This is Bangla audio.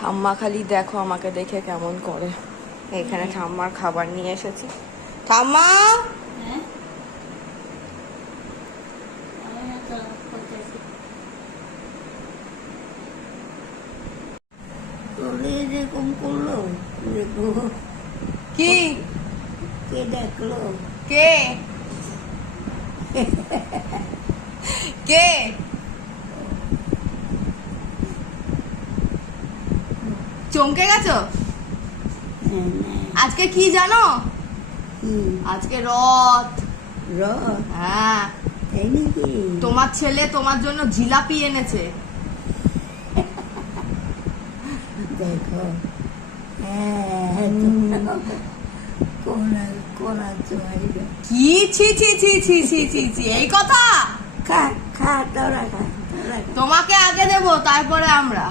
ঠাম্মা খালি দেখো আমাকে দেখে কেমন করে। এখানে ঠাম্মার খাবার নিয়ে এসেছি। ঠাম্মা! হ্যাঁ? এরকম করল? দেখল? কে? কে? চমকে গেছো। আজকে কি জানো? আজকে রথ। রথ? হ্যাঁ। তোমার ছেলে তোমার জন্য জিলাপি এনেছে। দেখো। হ্যাঁ কি? ছি ছি ছি ছি ছি ছি ছি। এই কথা? খা খা খা তোরা খা। তোমাকে আগে দেবো তারপরে আমরা।